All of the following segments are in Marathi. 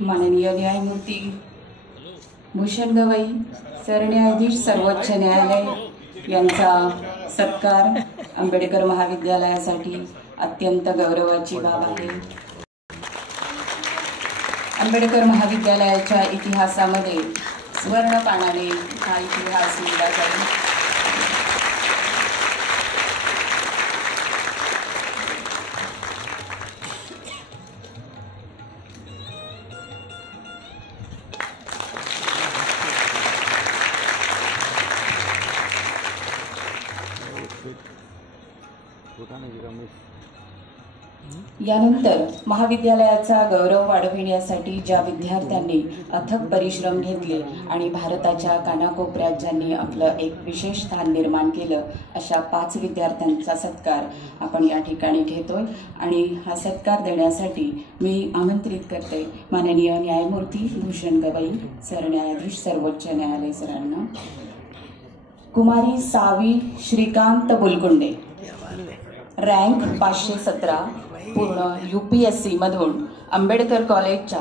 माननीय न्यायमूर्ती भूषण गवई, सरन्यायाधीश सर्वोच्च न्यायालय यांचा सत्कार आंबेडकर महाविद्यालयासाठी अत्यंत गौरवाची बाब आहे। आंबेडकर महाविद्यालयाच्या इतिहासामध्ये स्वर्णपानाने हा इतिहास लिहिला जाईल। यानंतर महाविद्यालयाचा गौरव वाढविण्यासाठी ज्या विद्यार्थ्यांनी अथक परिश्रम घेतले आणि भारताच्या कानाकोपऱ्यात ज्यांनी आपलं एक विशेष स्थान निर्माण केलं, अशा 5 विद्यार्थ्यांचा सत्कार आपण या ठिकाणी घेतोय। आणि हा सत्कार देण्यासाठी मी आमंत्रित करते माननीय न्यायमूर्ती भूषण गवई, सरन्यायाधीश सर्वोच्च न्यायालय सरांना। कुमारी सावी श्रीकांत बुलकुंडे, रँक 517, पूर्ण UPSC मधून आंबेडकर कॉलेजच्या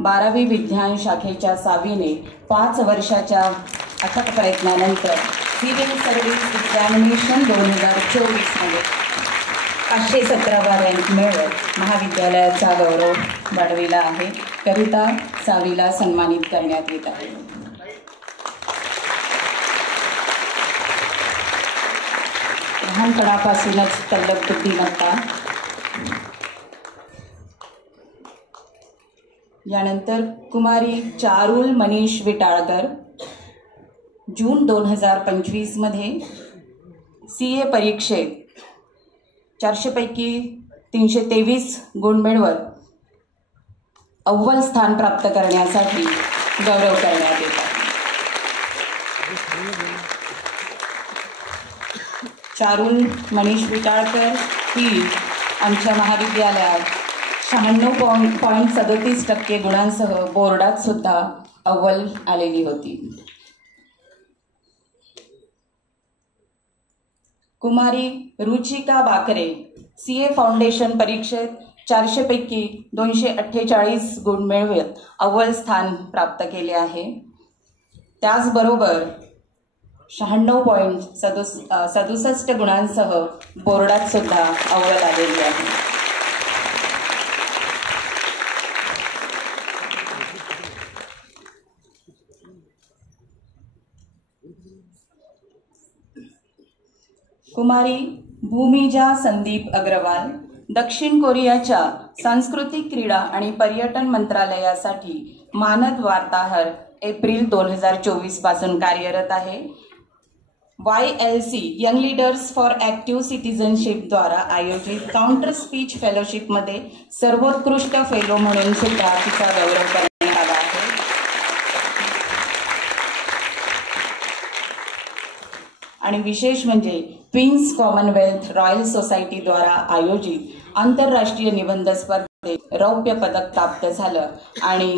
12वी विज्ञान शाखेच्या सावीने 5 वर्षाच्या अथक प्रयत्नानंतर सिव्हिल सर्व्हिस एक्झामिनेशन 2024 मध्ये 517वा रँक मिळवत महाविद्यालयाचा गौरव वाढविला आहे। करिता सावीला सन्मानित करण्यात येत आहे। लहानपणापासूनच तल्लख बुद्धिमत्ता। यानंतर कुमारी चारुल मनीष विटाळकर, जून 2025 मध्ये CA परीक्षेत 400 पैकी 323 गुण मिळवत अव्वल स्थान प्राप्त करण्यासाठी गौरव करण्यात येत आहे। चारुल मनीष विटाळकर ही आमच्या महाविद्यालयात 96.37% गुणांसह बोर्डात सुद्धा अव्वल आलेली होती। कुमारी रुचिका बाकरे, CA फाउंडेशन परीक्षेत 400 पैकी 248 गुण मिळवत अव्वल स्थान प्राप्त केले आहे। त्याचबरोबर 96.67 गुणांसह बोर्डात सुद्धा अव्वल आलेली आहे। कुमारी भूमिजा संदीप अग्रवाल, दक्षिण कोरियाच्या सांस्कृतिक क्रीडा आणि पर्यटन मंत्रालयासाठी मानद वार्ताहर एप्रिल 2024 पासून कार्यरत आहे। YLC young leaders for active citizenship द्वारा आयोजित काउंटर स्पीच फेलोशिप मध्ये सर्वोत्कृष्ट फेलो म्हणून सुद्धा तिचा गौरव करण्यात आला आहे। आणि विशेष म्हणजे क्वीन्स कॉमनवेल्थ रॉयल सोसायटी द्वारा आयोजित आंतरराष्ट्रीय निबंध स्पर्धेत रौप्य पदक प्राप्त झालं आणि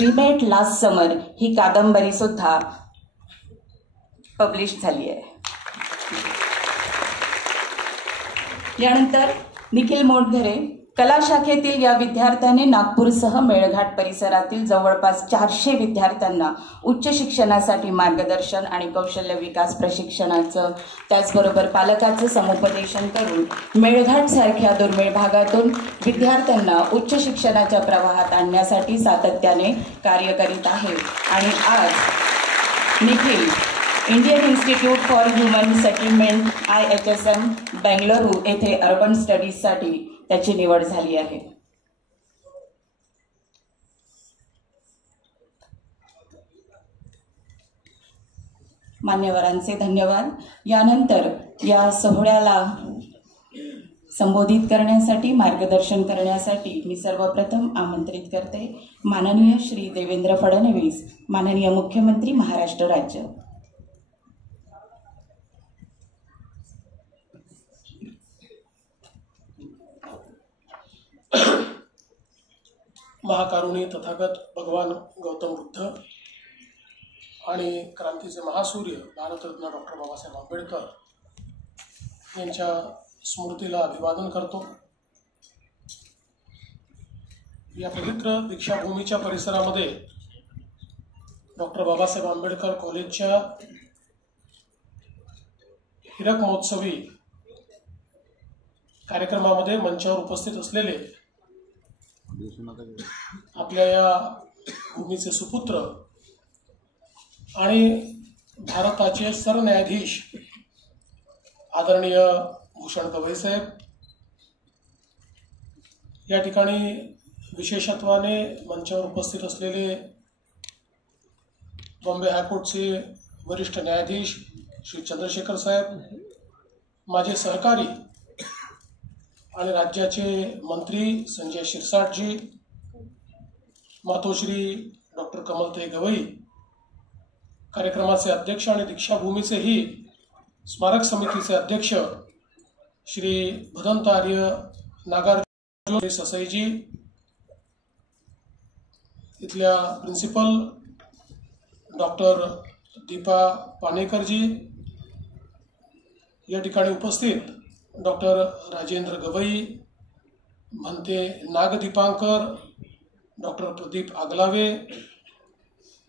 वी मेट लास्ट समर ही कादंबरी सुद्धा पब्लिश झाली आहे। यानंतर निखिल मोटघरे, कला शाखेतील या विद्यार्थ्याने नागपूरसह मेळघाट परिसरातील जवळपास 400 विद्यार्थ्यांना उच्च शिक्षणासाठी मार्गदर्शन आणि कौशल्य विकास प्रशिक्षणाचं त्याचबरोबर पालकाचं समुपदेशन करून मेळघाट सारख्या दुर्मिळ भागातून विद्यार्थ्यांना उच्च शिक्षणाच्या प्रवाहात आणण्यासाठी सातत्याने कार्य करीत आहे। आणि आज Nikhil Indian institute for human settlement IHSM Bengaluru येथे अर्बन स्टडीजसाठी त्याची निवड झाली आहे। मान्यवरांचे धन्यवाद। यानंतर या सोहळ्याला संबोधित करण्यासाठी मार्गदर्शन करण्यासाठी मी सर्वप्रथम आमंत्रित करते माननीय श्री देवेंद्र फडणवीस, माननीय मुख्यमंत्री महाराष्ट्र राज्य। महाकारुणी तथागत भगवान गौतम बुद्ध आणि क्रांतीचे महासूर्य भारतरत्न डॉक्टर बाबासाहेब आंबेडकर यांच्या स्मृतीला अभिवादन करतो। या पवित्र दीक्षाभूमीच्या परिसरामध्ये डॉक्टर बाबासाहेब आंबेडकर कॉलेजच्या हिरक महोत्सवी कार्यक्रमामध्ये मंचावर उपस्थित असलेले आपल्या या भूमीचे सुपुत्र आणि भारताचे सरन्यायाधीश आदरणीय भूषण गवई साहेब, या ठिकाणी विशेषत्वाने मंचावर उपस्थित असलेले बॉम्बे हायकोर्टचे वरिष्ठ न्यायाधीश श्री चंद्रशेखर साहेब, माझे सहकारी आणि राज्याचे मंत्री संजय शिरसाटजी, मातोश्री डॉक्टर कमलताई गवई, कार्यक्रमाचे अध्यक्ष आणि दीक्षाभूमीचेही स्मारक समितीचे अध्यक्ष श्री भदंत आर्य नागार्जुन ससाईजी, इथल्या प्रिन्सिपल डॉक्टर दीपा पानेकरजी, या ठिकाणी उपस्थित डॉक्टर राजेंद्र गवई, म्हणते नाग दीपांकर, डॉक्टर प्रदीप आगलावे,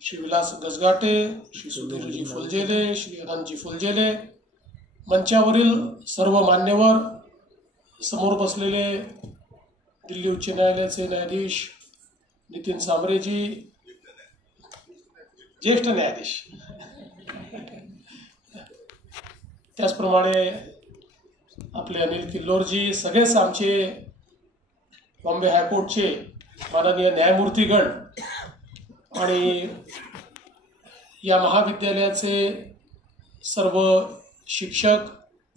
श्री विलास गजगाटे, श्री सुधीरजी फुलजेले, श्री अनंतजी फुलजेले, मंचावरील सर्व मान्यवर, समोर बसलेले दिल्ली उच्च न्यायालयाचे न्यायाधीश नितीन सांबरेजी, ज्येष्ठ न्यायाधीश, त्याचप्रमाणे आपले अनिल किल्लोरजी, सगळेच आमचे बॉम्बे हायकोर्टचे माननीय न्यायमूर्तीगण आणि या महाविद्यालयाचे सर्व शिक्षक,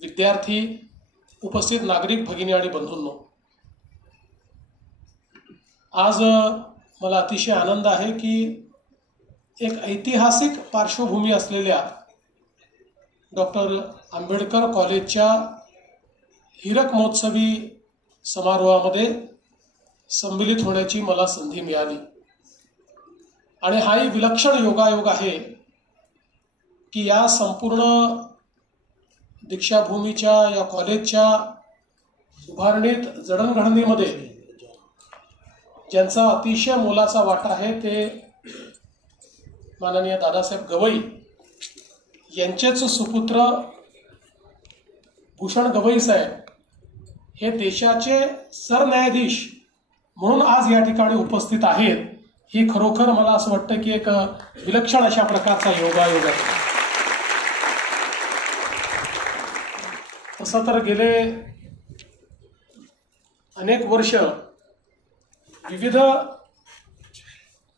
विद्यार्थी, उपस्थित नागरिक भगिनी आणि बंधूंनो, आज मला अतिशय आनंद आहे की एक ऐतिहासिक पार्श्वभूमी असलेल्या डॉक्टर आंबेडकर कॉलेजच्या हिरक महोत्सवी समारोहामध्ये सम्मिलित होण्याची मला संधी मिळाली आणि हाही विलक्षण योगायोग आहे की या संपूर्ण दीक्षाभूमीच्या या कॉलेजच्या उभारणीत जडणघडणीमध्ये ज्यांचा अतिशय मोलाचा वाटा आहे ते माननीय दादासाहेब गवई यांचेच सुपुत्र भूषण गवई साहेब हे देशाचे सरन्यायाधीश म्हणून आज या ठिकाणी उपस्थित आहेत, ही खरोखर मला असं वाटतं की एक विलक्षण अशा प्रकारचा योगायोग आहे. तसं तर गेले अनेक वर्ष विविध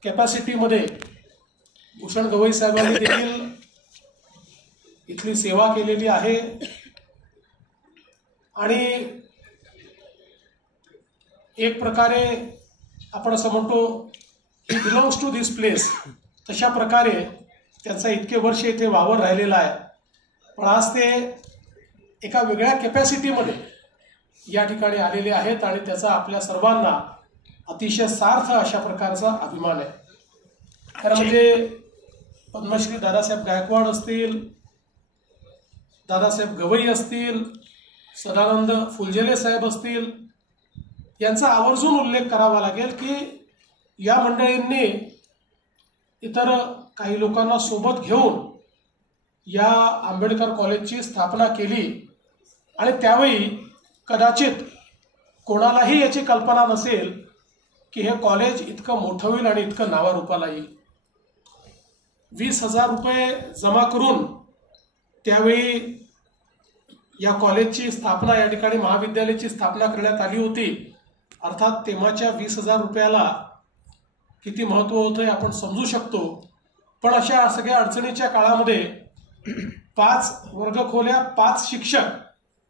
कॅपॅसिटीमध्ये भूषण गवई साहेबांनी देखील इथली सेवा केलेली आहे आणि एक प्रकारे आपण असं म्हणतो ही बिलॉंग्स टू दिस प्लेस, तशा प्रकारे त्यांचा इतके वर्ष इथे वावर राहिलेला आहे. पण आज ते एका वेगळ्या कॅपॅसिटीमध्ये या ठिकाणी आलेले आहेत आणि त्याचा आपल्या सर्वांना अतिशय सार्थ अशा प्रकारचा अभिमान आहे. खरं म्हणजे पद्मश्री दादासाहेब गायकवाड असतील, दादासाहेब गवई असतील, सदानंद फुलझेले साहेब असतील, यांचा आवर्जून उल्लेख करावा लागेल की या मंडळींनी इतर काही लोकांना सोबत घेऊन या आंबेडकर कॉलेजची स्थापना केली आणि त्यावेळी कदाचित कोणालाही याची कल्पना नसेल की हे कॉलेज इतकं मोठं होईल आणि इतकं नावारूपाला येईल. 20,000 रुपये जमा करून त्यावेळी या कॉलेजची स्थापना, या ठिकाणी महाविद्यालयाची स्थापना करण्यात आली होती. अर्थात तेव्हाच्या 20,000 रुपयाला किती महत्त्व होतं हे आपण समजू शकतो. पण अशा सगळ्या अडचणीच्या काळामध्ये 5 वर्गखोल्या, 5 शिक्षक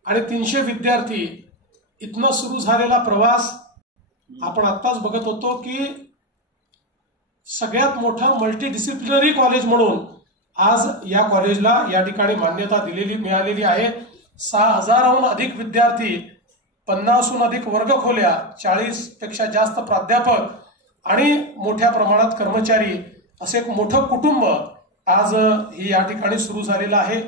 आणि 300 विद्यार्थी इथनं सुरू झालेला प्रवास आपण आत्ताच बघत होतो की सगळ्यात मोठं मल्टीडिसिप्लिनरी कॉलेज म्हणून आज या कॉलेजला या ठिकाणी मान्यता मिळालेली आहे. 6,000हून अधिक विद्यार्थी, 50हून अधिक वर्गखोल्या, 40पेक्षा जास्त प्राध्यापक आणि मोठ्या प्रमाणात कर्मचारी, असे एक मोठं कुटुंब आज ही या ठिकाणी सुरू झालेलं आहे.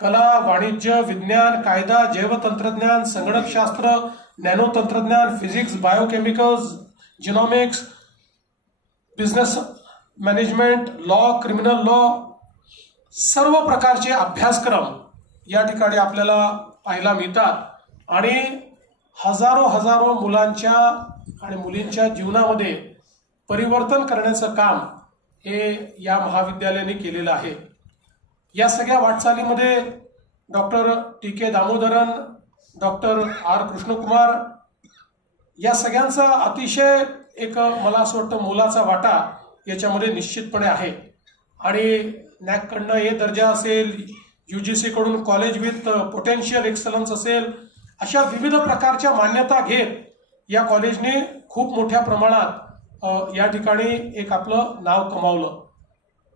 कला, वाणिज्य, विज्ञान, कायदा, जैवतंत्रज्ञान, संगणकशास्त्र, नॅनो तंत्रज्ञान, physics, biochemicals, genomics, business management, law, criminal law, सर्व प्रकारचे अभ्यासक्रम या ठिकाणी आपल्याला पाहायला मिळतात आणि हजारो मुलांच्या आणि मुलींच्या जीवनामध्ये परिवर्तन करण्याचं काम हे या महाविद्यालयाने केलेलं आहे. या सगळ्या वाटचालीमध्ये doctor TK Damodaran, doctor R Krishnakumar या सगळ्यांचा अतिशय एक मला असं वाटतं मोलाचा वाटा याच्यामध्ये निश्चितपणे आहे. आणि नॅककडनं A दर्जा असेल, UGC कडून कॉलेज विथ पोटेन्शियल एक्सलन्स असेल, अशा विविध प्रकारच्या मान्यता घेत या कॉलेजने खूप मोठ्या प्रमाणात या ठिकाणी एक आपलं नाव कमावलं.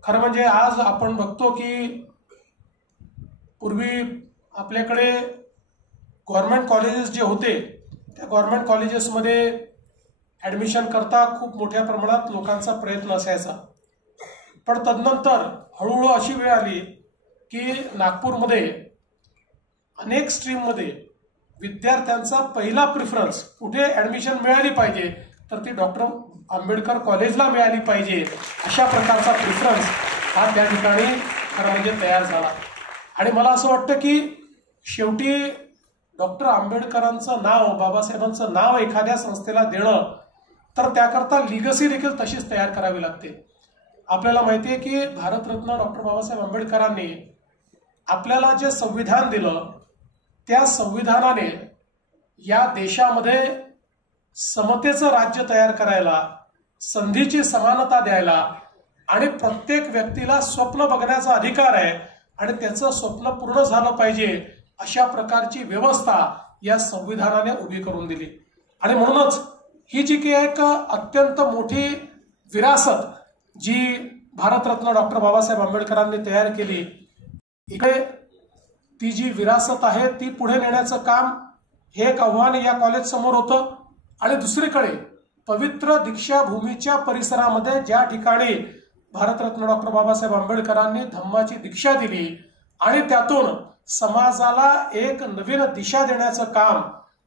खरं म्हणजे आज आपण बघतो की पूर्वी आपल्याकडे गव्हर्नमेंट कॉलेजेस जे होते त्या गव्हर्नमेंट कॉलेजेसमध्ये ॲडमिशन करता खूप मोठ्या प्रमाणात लोकांचा प्रयत्न असायचा. पण तदनंतर हळूहळू अशी वेळ आली की नागपूरमध्ये अनेक स्ट्रीममध्ये विद्यार्थ्यांचा पहिला प्रिफरन्स कुठे ॲडमिशन मिळाली पाहिजे तर ती डॉक्टर आंबेडकर कॉलेजला मिळाली पाहिजे, अशा प्रकारचा प्रिफरन्स हा त्या ठिकाणी खरं म्हणजे तयार झाला. आणि मला असं वाटतं की शेवटी डॉक्टर आंबेडकरांचं नाव, बाबासाहेबांचं नाव एखाद्या संस्थेला देणं तर त्याकरता लिगसी देखील तशीच तयार करावी लागते. आपल्याला माहिती आहे की भारतरत्न डॉक्टर बाबासाहेब आंबेडकरांनी आपल्याला जे संविधान दिलं त्या संविधानाने या देशामध्ये समतेचं राज्य तयार करायला, संधीची समानता द्यायला आणि प्रत्येक व्यक्तीला स्वप्न बघण्याचा अधिकार आहे आणि त्याचं स्वप्न पूर्ण झालं पाहिजे अशा प्रकारची व्यवस्था या संविधानाने उभी करून दिली. आणि म्हणूनच ही जी की एक अत्यंत मोठी विरासत जी भारतरत्न डॉक्टर बाबासाहेब आंबेडकरांनी तयार केली, इकडे ती जी विरासत आहे ती पुढे नेण्याचं काम हे एक आव्हान या कॉलेज समोर होतं. आणि दुसरीकडे पवित्र दीक्षाभूमीच्या परिसरामध्ये ज्या ठिकाणी भारतरत्न डॉक्टर बाबासाहेब आंबेडकरांनी धम्माची दीक्षा दिली आणि त्यातून समाजाला एक नवीन दिशा देण्याचं काम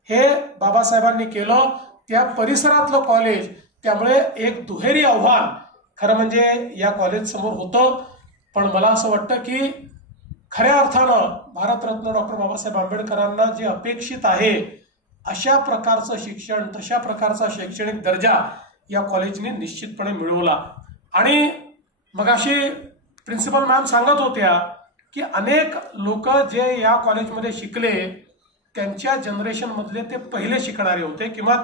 हे बाबासाहेबांनी केलं, त्या परिसरातलं कॉलेज, त्यामुळे एक दुहेरी आव्हान खरं म्हणजे या कॉलेज समोर होतं. पण मला असं वाटतं की खऱ्या अर्थानं भारतरत्न डॉक्टर बाबासाहेब आंबेडकरांना जे अपेक्षित आहे अशा प्रकारचं शिक्षण, तशा प्रकारचा शैक्षणिक दर्जा या कॉलेजने निश्चितपणे मिळवला. आणि मगाशी प्रिन्सिपल मॅम सांगत होत्या की अनेक लोक जे या कॉलेजमध्ये शिकले त्यांच्या जनरेशनमधले ते पहिले शिकणारे होते किंवा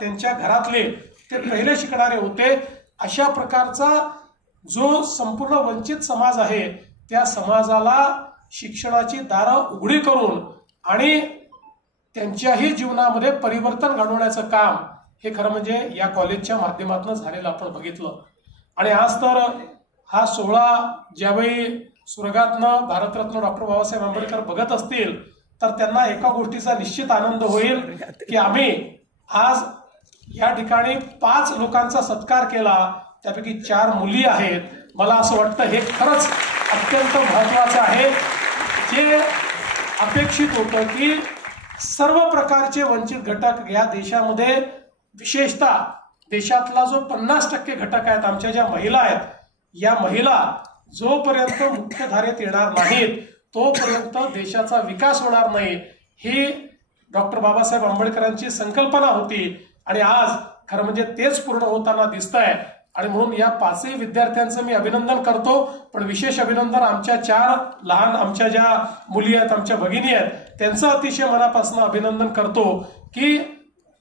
त्यांच्या घरातले ते पहिले शिकणारे होते. अशा प्रकारचा जो संपूर्ण वंचित समाज आहे त्या समाजाला शिक्षणाची दारं उघडी करून आणि त्यांच्याही जीवनामध्ये परिवर्तन घडवण्याचं काम हे खरं म्हणजे या कॉलेजच्या माध्यमातून झालेलं आपण बघितलं. आणि आज तर हा सोहळा ज्यावेळी स्वर्गातनं भारतरत्न डॉक्टर बाबासाहेब आंबेडकर बघत असतील तर त्यांना एका गोष्टीचा निश्चित आनंद होईल की आम्ही आज या ठिकाणी 5 लोकांचा सत्कार केला, त्यापैकी 4 मुली आहेत. मला असं वाटतं हे खरंच अत्यंत महत्त्वाचं आहे. जे अपेक्षित होतं की सर्व प्रकारचे वंचित घटक या देशामध्ये, विशेषतः देशातला जो 50% घटक आहेत, आमच्या ज्या महिला आहेत, या महिला जोपर्यंत मुख्यधारेत येणार नाहीत तोपर्यंत देशाचा विकास होणार नाही, ही डॉक्टर बाबासाहेब आंबेडकरांची संकल्पना होती. आणि आज खरं म्हणजे तेच पूर्ण होताना दिसतंय. आणि म्हणून या 5ही विद्यार्थ्यांचं मी अभिनंदन करतो. पण विशेष अभिनंदन आमच्या 4 लहान आमच्या ज्या मुली आहेत, आमच्या भगिनी आहेत, त्यांचं अतिशय मनापासून अभिनंदन करतो की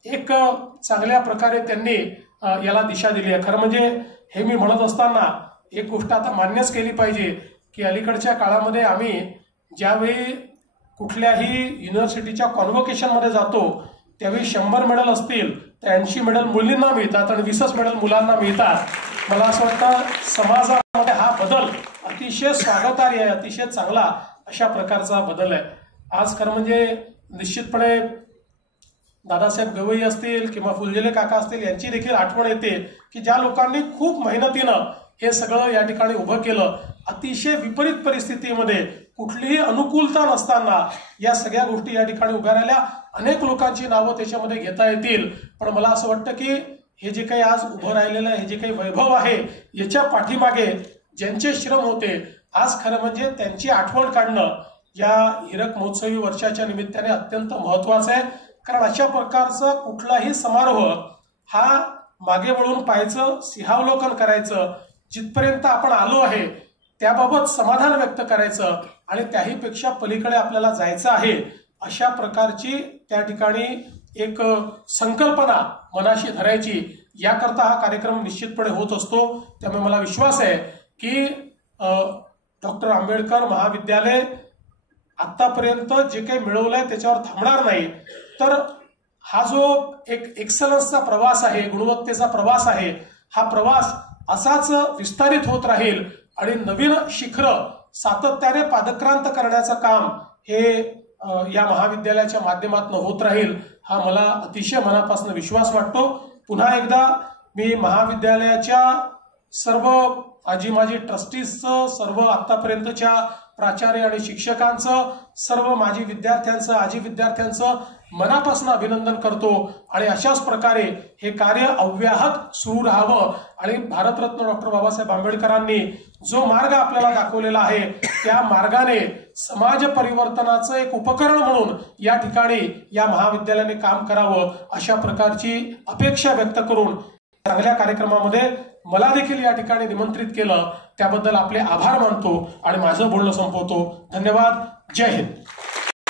एक चांगल्या प्रकारे त्यांनी याला दिशा दिली आहे. खरं म्हणजे हे मी म्हणत असताना एक गोष्ट आता मान्यच केली पाहिजे की अलीकडच्या काळामध्ये आम्ही ज्यावेळी कुठल्याही युनिव्हर्सिटीच्या कॉन्व्होकेशनमध्ये जातो त्यावेळी 100 मेडल असतील तर 80 मेडल मुलींना मिळतात आणि 20 मेडल मुलांना मिळतात. मला असं वाटतं समाजामध्ये हा बदल अतिशय स्वागतार्ह आहे, अतिशय चांगला अशा प्रकारचा बदल आहे. आज खरं म्हणजे निश्चितपणे दादासाहेब गवई असतील किंवा फुलझेले काका असतील यांची देखील आठवण येते की ज्या लोकांनी खूप मेहनतीनं हे सगळं या ठिकाणी उभं केलं. अतिशय विपरीत परिस्थितीमध्ये, कुठलीही अनुकूलता नसताना या सगळ्या गोष्टी या ठिकाणी उभ्या राहिल्या. अनेक लोकांची नावं त्याच्यामध्ये घेता येतील. पण मला असं वाटतं की हे जे काही आज उभं राहिलेलं हे जे काही वैभव आहे याच्या पाठीमागे ज्यांचे श्रम होते, आज खरं म्हणजे त्यांची आठवण काढणं या हीरक महोत्सवी वर्षाच्या निमित्ताने अत्यंत महत्वाचं आहे. कारण अशा प्रकारचा कुठलाही समारोह हा मागे वळून पाहायचं, सिंहावलोकन करायचं, जिथपर्यंत आपण आलो आहे त्याबाबत समाधान व्यक्त करायचं आणि त्याहीपेक्षा पलीकडे आपल्याला जायचं आहे, अशा प्रकारची त्या ठिकाणी एक संकल्पना मनाशी धरायची. याकरता हा कार्यक्रम निश्चितपणे होत असतो. त्यामुळे मला विश्वास आहे की डॉक्टर आंबेडकर महाविद्यालय आतापर्यंत जे काही मिळवलंय त्याच्यावर थांबणार नाही, तर हा जो एक एक्सलन्सचा प्रवास आहे, गुणवत्तेचा प्रवास आहे, हा प्रवास असाच विस्तारित होत राहील आणि नवीन शिखरं सातत्याने पादक्रांत करण्याचं काम हे या महाविद्यालयाच्या माध्यमातून होत राहील, हा मला अतिशय मनापासून विश्वास वाटतो. पुन्हा एकदा मी महाविद्यालयाच्या सर्व आजी माजी ट्रस्टीजचं, सर्व आतापर्यंतच्या प्राचार्य आणि शिक्षकांचं, सर्व माजी विद्यार्थ्यांचं, आजी विद्यार्थ्यांचं मनापासून अभिनंदन करतो आणि अशाच प्रकारे हे कार्य अव्याहत सुरू राहावं आणि भारतरत्न डॉक्टर बाबासाहेब आंबेडकरांनी जो मार्ग आपल्याला दाखवलेला आहे त्या मार्गाने समाज परिवर्तनाचं एक उपकरण म्हणून या ठिकाणी या महाविद्यालयाने काम करावं, अशा प्रकारची अपेक्षा व्यक्त करून चांगल्या कार्यक्रमामध्ये मला देखील या ठिकाणी निमंत्रित केलं त्याबद्दल आपले आभार मानतो आणि माझं बोलणं संपवतो. धन्यवाद. जय हिंद.